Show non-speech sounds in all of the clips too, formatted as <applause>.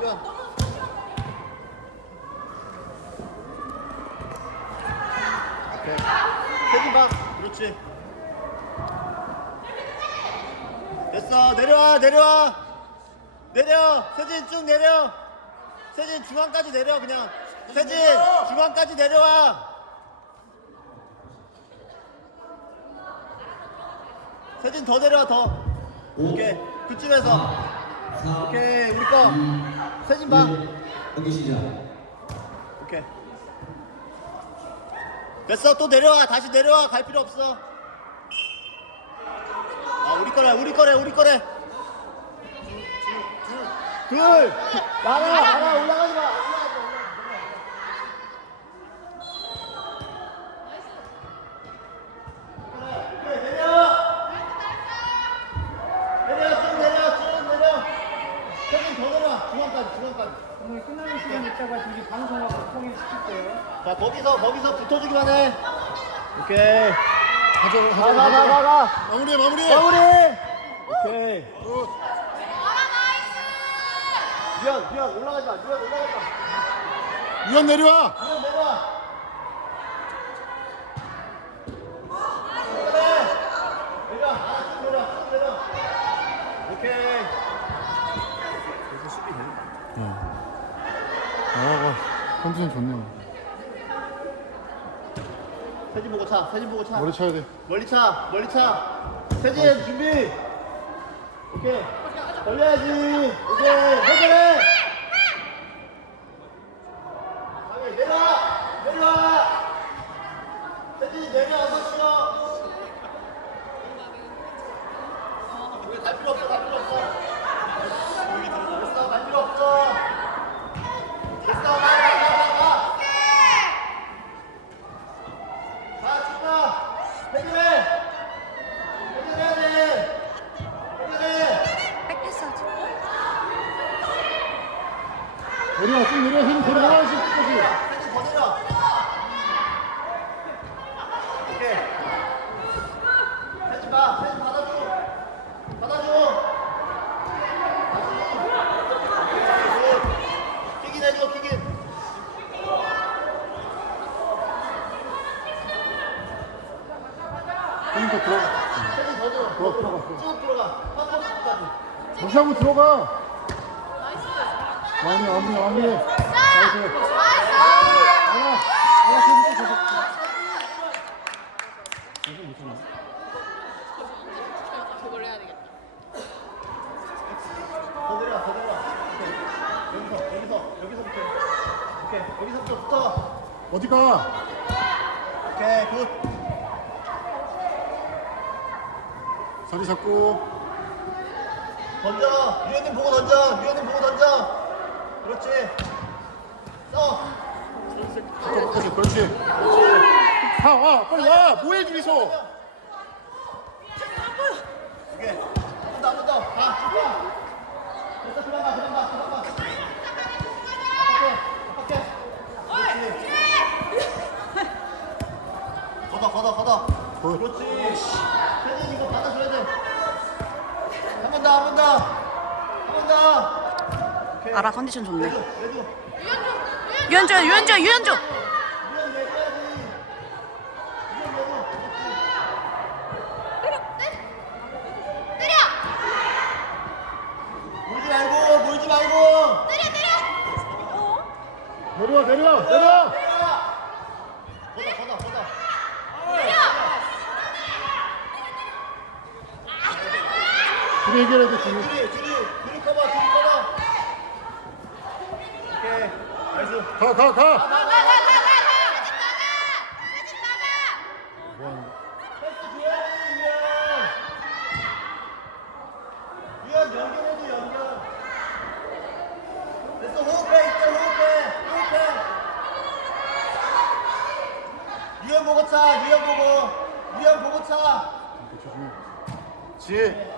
유연. 오케이. 세진 박. 그렇지. 됐어. 내려와, 내려와. 내려. 세진 쭉 내려. 세진 중앙까지 내려 그냥. 세진 중앙까지 내려와. 세진 더 내려와 더. 오케이. 그쯤에서. 오케이 우리 거. 세진 봐. 경기 시작. 오케이. 됐어 또 내려와 다시 내려와 갈 필요 없어. 아 우리 거래 우리 거래 우리 거래. 둘. 나가 나가 올라가지 마. 올라가지 마. 그래, 그래, 내려. 내려 쭉 내려 쭉 내려. 세진 더 내려 중앙까지 중앙까지. 오늘 있다가 저기 방송하고 통일시킬게요. 자 거기서 거기서 붙어주기만 해. 오케이. 가져 가가가가 가. 마무리해 마무리 마무리. 오케이. 굿. 유연 유연 올라가지 마. 유연 올라가지 마. 유연 내려와. 컨디션 좋네요 세진 보고 차. 세진 보고 차. 머리 쳐야 돼 멀리 차. 멀리 차. 세진 준비. 오케이. 돌려야지. 오케이. 해결해. 강희 내려와. 내려와. 세진이 내려와서 쉬어. 여기 갈 필요 없어. 갈 필요 없어. 됐어. 갈 필요 없어. 됐어. 가, 가, 가, 가, 가. 자, 축하. 해결해. 해결해야 돼. 해결해. 내려와 좀 내려와 힘 내려와야지 끝까지 세진 더 내려. 오케이. 세진 봐. 세진 받아줘. 받아줘. 받아줘. 킥인 해줘. 킥인. 좀더 들어가 세진 더 들어. 들어가 들어가 쭉 들어가. 파포스까지. 무시 하고 들어가 마무리 마무리 마무리 나이스 하나 하나 계속 계속 계속 못하나 그걸 해야 되겠다. 더 내려. 더 내려. 오케이. 여기서 여기서 여기서부터. 오케이. 여기서부터 붙어. 어디 가 오케이. 굿. 자리 잡고 던져. 유현님 보고 던져. 유현님 보고 던져. 그렇지. 써. 끝까지 그렇지 와와 빨리 와 뭐해 둘이서 오케이. 한번 더, 한번 더. 가, 축하. 됐어, 그만 가, 그만 가, 그만 가. 밖에, 밖에. 그렇지. 걷어, 걷어, 걷어. 굿. 그렇지. 한번 더, 한번 더. 한 번 더. 오케이. 알아 컨디션 좋네. 내줘. 유연조 유연조 유연조. 유연 내줘야지. 유연 내줘. 물지 말고, 물지 말고. 내려와 내려와 내려와 걷어, 걷어, 걷어. 둘이 해결해야 돼 둘이 둘이, 둘이, 둘이 커버, 둘이 커버. 오케이. 나이스. 가 가가 패스 줘야지, 유연. 유연 연결해줘, 연결. 됐어, 호흡해, 이때 호흡해, 호흡해. 유연 보고 차, 유연 보고. 유연 보고 차. 지 그렇지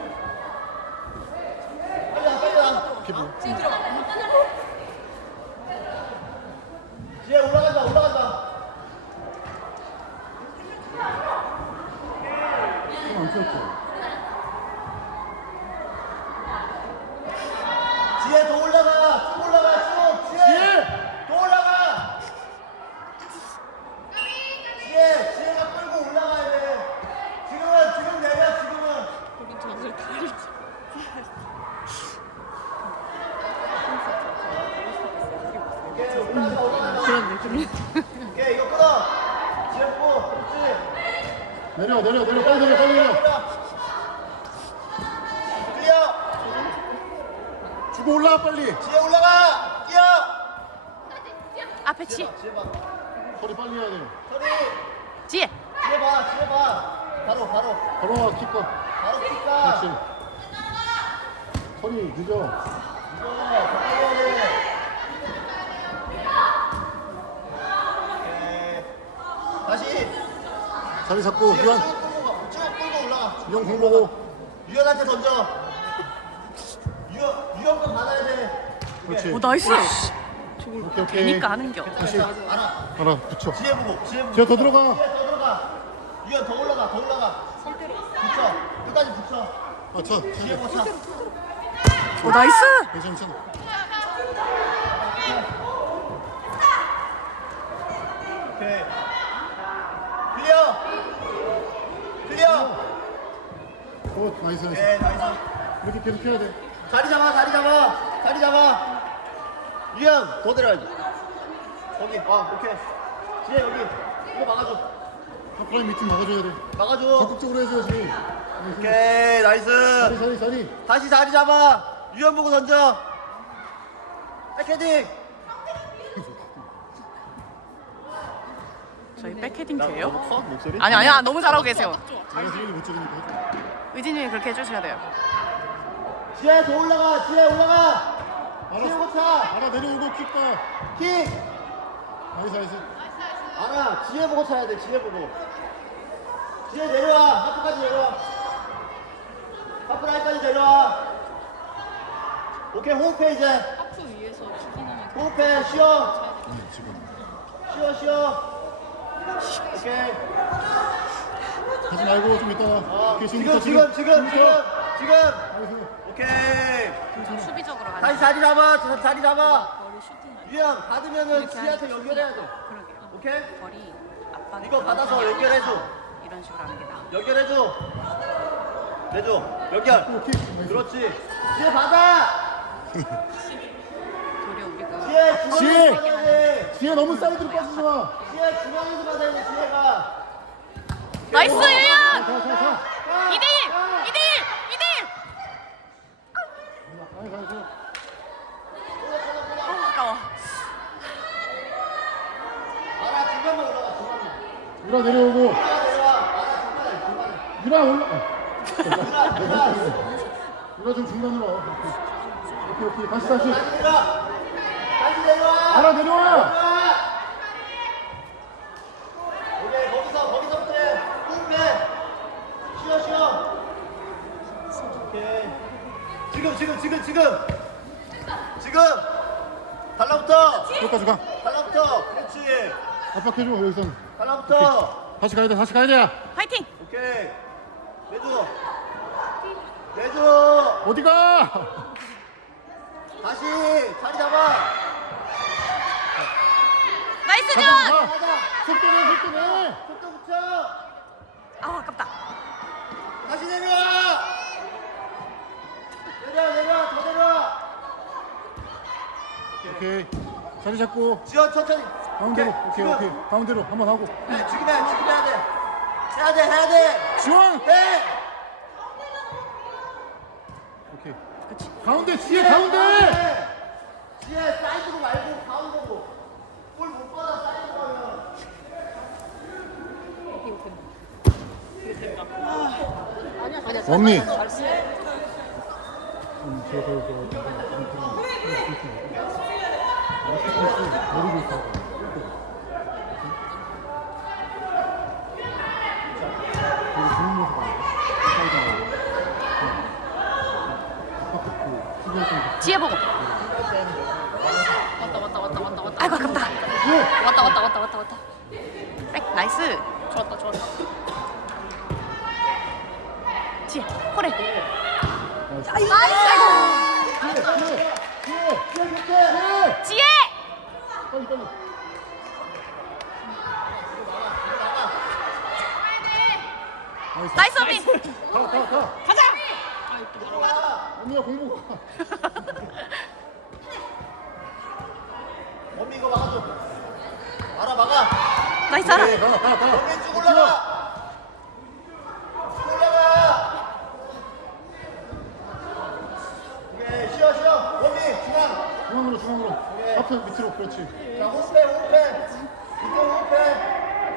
빨리 와, 빨리 와. 피부 지혜 올라간다, 올라간다. 좀안 튀었죠 올라가 빨리. 지혜 올라가 뛰어 앞에 지봐 허리 빨리 해야 돼. 서리. 지혜 지혜 봐 지혜 봐. 바로 바로. 걸어와 키커. 바로 킥가 그렇지. 허리 늦어. 다시. 자리 잡고 유한. 쭉 끌고 가. 쭉 끌고 올라가 유한 공 보고. 유연한테 던져. 유연 유연 건 받아야 돼. 그렇지. 오 나이스 오케이 오케이. 되니까 하는겨 다시 알아 알아 붙여. 지혜 보고 지혜 보고 지혜 더 들어가. 더 들어가 유연 더 올라가 더 올라가 붙여 끝까지 붙여 아 차. 지혜 차. 못 차. 오 나이스 괜찮아 괜찮아. 오케이. 클리어. 클리어. 오 나이스 나이스. 오케이, 나이스. 이렇게 계속 해야 돼. 자리 잡아, 자리 잡아. 자리 잡아. 유현, 더 내려야지. 거기, 아, 오케이. 지혜, 여기. 이거 막아줘. 하프라인 미팅 막아줘야 돼. 막아줘. 적극적으로 해줘야지. 오케이, 자리 나이스. 자리 자리. 다시 자리 잡아. 유현 보고 던져. 백헤딩. 저희 백헤딩 돼요? 커, 목소리? 아니 아니야 너무 잘하고 계세요 내가 소리를 못 적으니까. 의진님이 그렇게 해주셔야 돼요 지혜, 더 올라가. 지혜, 올라가. 지혜 알아. 못 차. 알아 내려오고 킥 봐. 킥. 나이스 나이스. 알아 지혜 보고 차야 돼 지혜 보고 지혜 내려와 하프까지 내려와 하프 라인까지 내려와 오케이 호흡해 이제 하프 위에서 호흡해 쉬어 응, 지금. 쉬어 쉬어 오케이 하지 말고 좀 이따가. 어, 오케이, 지금 지금부터, 지금 지금 지금 지금부터. 지금. 오케이 수비적으로 다시 자리 잡아 자- 자리 잡아 유형 받으면은 지혜한테 연결해야 돼 그러게요 오케이 거리 아빠 이거 받아서 연결해줘 이런 식으로 하는 게 나아 연결해줘 내줘 연결. 그렇지. 지혜 받아. 도리 우리가 지혜 중앙에서 지혜! 받아야 돼. 뒤에 너무 사이드로 빠지지 마. 지혜 중앙에서 받아야 돼. 지혜가. 나이스 유연 가, 가, 가. 2대1 2대1 2대1 나이스, 나이스. 어 아까워 알아 중간만 올라가 중간만. 유라 내려오고. 올라가 내려와. 알아 중간에 중간에. 유라 올라. 유라 유라. 유라 좀 중간으로. 와. 오케이 오케이 다시 다시. 다시 내려와. 다시 내려와. 알아 내려와. 내려와. 오케이 거기서 거기서부터 해. 호흡해. 쉬어 쉬어. 오케이. 지금 지금 지금 지금. 지금. 달라붙어. 여기까지 가. 달라붙어. 그렇지. 압박해줘 여기서. 달라붙어. 다시 가야 돼 다시 가야 돼. 파이팅 오케이. 내줘. 내줘. 어디 가? 다시 자리 잡아. 나이스 가자. 속도 내 속도 내. 속도 붙여. 아우 아깝다 다시 내려와. 내려 내려 더 내려. 오케이. 자리 잡고 지원 천천히. 가운데로. 오케이 지금. 오케이. 가운데로 한번 하고. 네, 지금 해 지금 해야 돼. 해야 돼 해야 돼. 지원. 해. 오케이. 가운데 뒤에 가운데. 해. 지혜 사이드로 말고 가운데로. 볼 못 받아 사이드로 하면. 언니. 음, 저, 저, 저, 머리 좋다. 여기 좋은 모습 아니야? 사이드 말고. 지혜 보고 왔다 왔다 왔다 왔다 왔다 아이고 아깝다 왔다 왔다 왔다 왔다 왔다 백 나이스 좋았다 좋았다 지혜 코레 나이스 아이고 뒤에! 뒤에! 지혜. 뒤에! 빨리 빨리. 나이스. 언니 가, 가, 가. 언니야 공부 <laughs> 가. 언니 이거 막아줘. 알아 막아. 나이스 알아 네, 가, 가, 가. 언니 쭉 올라가. 쭉 올라가. 오케이 쉬어 쉬어. 언니 밑으로 밑으로 그렇지. 자, 호흡해, 호흡해. 이쪽 호흡해.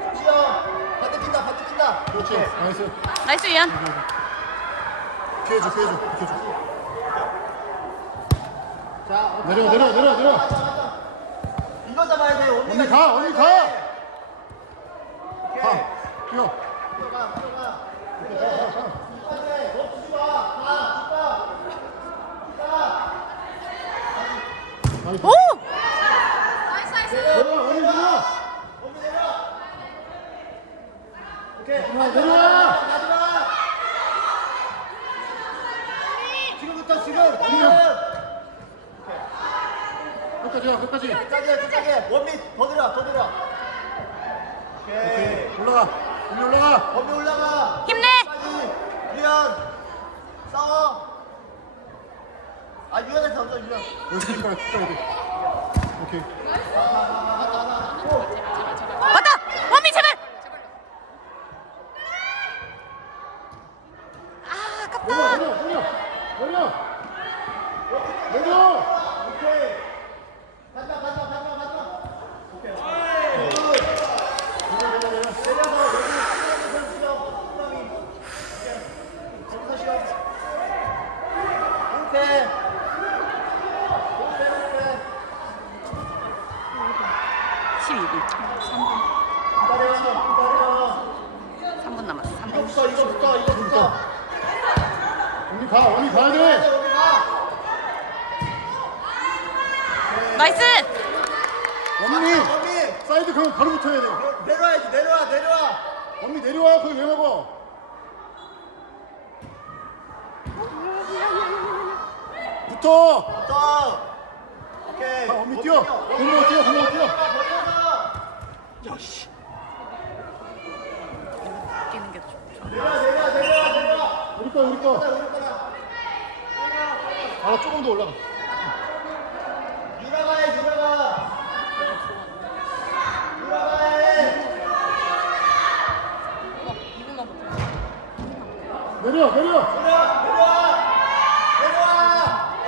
숨 쉬어. 반대 뛴다, 반대 뛴다. 그렇지. 나이스. 나이스 유연. 피해줘 피해줘 피해줘. 자, 내려 내려 내려 내려. 이거 잡아야 돼. 언니가 언니 가, 언니 가. 가. 뛰어. 가. 나이스. 오. 내려와 언니 내려. 오케이. 내려와, 내려와. 마지막. 지금부터 지금. 지금. 끝까지 가 끝까지. 끝까지 해, 끝까지 해. 원밋 더 내려, 더 내려. 오케이. 오케이. 올라가. 언니 올라가. 범위 올라가. 힘내. 끝까지. 유연. 싸워. 아 유연해 던져 유연. 돼. 오케이. 맞다. 원미 제발. 아 아깝다. 내려 내려 내려 내려. 내려. 오케이. 간다 간다 간다 간다. 오케이. 내려서 여기 뛰어서 쉬어. 호랑이. 오케이. 거기서 쉬어. 오케이. 오케이 오케이. 12분. 3분. 기다려 기다려. 3분 남았어. 3분. 이거부터 이거부터 이거부터. 언니 가 언니 가야 돼. 나이스. 언니 범위. 사이드 가면 바로 붙어야 돼. 내려와야지 내려와 내려와. 언니 내려와 거기 왜 먹어? 붙어. 더. 오케이. 아, 언니 뛰어. 건너 뛰어 건너 뛰어. 벌려서. 뛰는 게 좋아. 내려 내려 내려. 우리 거. 우리 거다. 아 조금 더 올라가. 유라가 해 유라가. 유라가 해. 내려 내려. 내려 내려와. 내려와.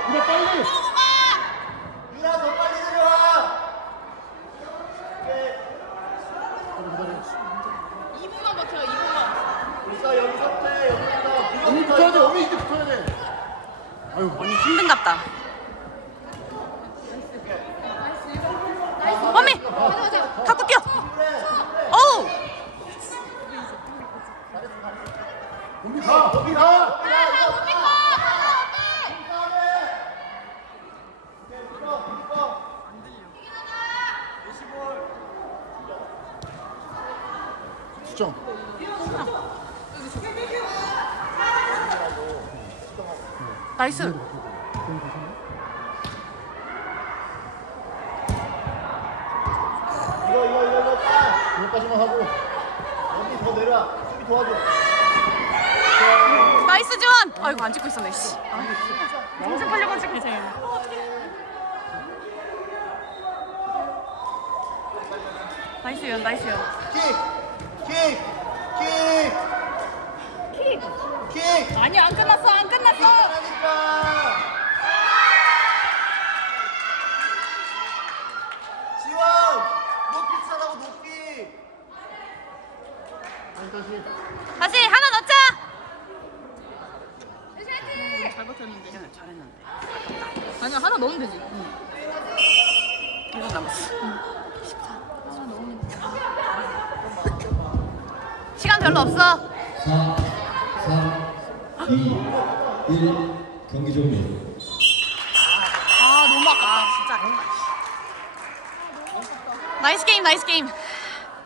우리 빨리. 유라 더 빨리 내려와. 오케이. 여기서 여기서부터 해 여기서. 언니 붙어야 돼. 언니 이제 붙어야 돼. 아유 언니 힘든갑다. 원미. 갖고 뛰어. 어우. 언니 가 언니 가. 수정. 나이스. 이거 이거 이거 이거 빨. 여기까지만 하고. 여기 더 내려와. 수비 도와줘. 나이스 지원. 아이고 안 찍고 있었네. 씨. 아, 연습하려고 찍고 있어요. 나이스 연 나이스 연. 킥! 킥! 킥! 킥! 아니 안 끝났어 안 끝났어. 하니까 지원! 높이 차라고 높이! 여기까지. 다시 하나 넣자. 잘 버텼는데. 잘했는데. 아니야 하나 넣으면 되지. 1분 남았어. 시간 별로 없어. 4, 3, 2, 1 경기 종료. 아 너무 아깝다 진짜. 나이스 게임 나이스 게임.